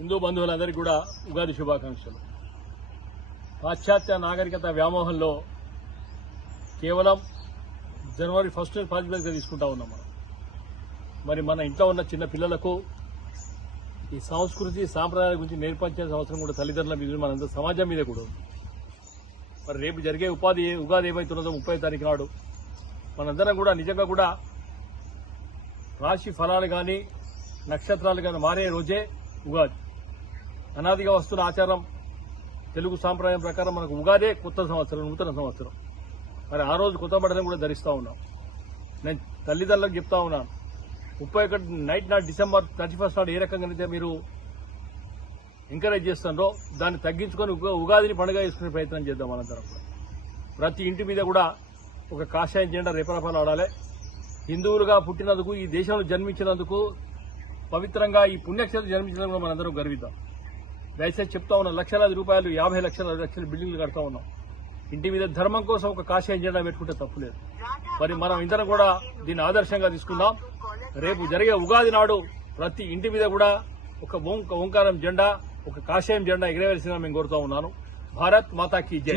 హిందూ బంధువులందరికీ కూడా ఉగాది శుభాకాంక్షలు. పాశ్చాత్య నాగరికత వ్యామోహంలో కేవలం జనవరి 1 పాజిటివ్గా తీసుకుంటా ఉన్నాం మనం. మరి మన ఇంట్లో ఉన్న చిన్న పిల్లలకు ఈ సంస్కృతి సాంప్రదాయాల గురించి నేర్పించాల్సిన అవసరం కూడా తల్లిదండ్రుల మీద, మనందరూ సమాజం మీద కూడా ఉంది. మరి రేపు జరిగే ఉగాది ఏమైతున్నదో 30వ తారీఖు నాడు మనందరం కూడా నిజంగా కూడా రాశి ఫలాలు కానీ నక్షత్రాలు కానీ మారే రోజే ఉగాది. అనాదిగా వస్తున్న ఆచారం తెలుగు సాంప్రదాయం ప్రకారం మనకు ఉగాదే కొత్త సంవత్సరం, నూతన సంవత్సరం. మరి ఆ రోజు కొత్త బట్టలను కూడా ధరిస్తూ ఉన్నాం. నేను తల్లిదండ్రులకు చెప్తా ఉన్నాను, 31 నైట్ నాడు డిసెంబర్ 31 నాడు ఏ రకంగానైతే మీరు ఎంకరేజ్ చేస్తారో దాన్ని తగ్గించుకొని ఉగాదిని పండుగ చేసుకునే ప్రయత్నం చేద్దాం. మనందరం కూడా ప్రతి ఇంటి మీద కూడా ఒక కాషాయం జెండా రెపరెపలు ఆడాలి. హిందువులుగా పుట్టినందుకు, ఈ దేశంలో జన్మించినందుకు, పవిత్రంగా ఈ పుణ్యక్షేత్రం జన్మించినందుకు మనందరం గర్విద్దాం. దయచేసి చెప్తా ఉన్నాం, లక్షలాది రూపాయలు 50 లక్షల బిల్డింగ్లు కడతా ఉన్నాం. ఇంటి మీద ధర్మం కోసం ఒక కాషాయం జెండా పెట్టుకుంటే తప్పులేదు. మరి మనం ఇందరం కూడా దీన్ని ఆదర్శంగా తీసుకుందాం. రేపు జరిగే ఉగాది నాడు ప్రతి ఇంటి మీద కూడా ఒక ఓంకారం జెండా, ఒక కాషాయం జెండా ఎగరవేయాల్సిందిగా మేము కోరుతా ఉన్నాను. భారత్ మాతా కీ జై.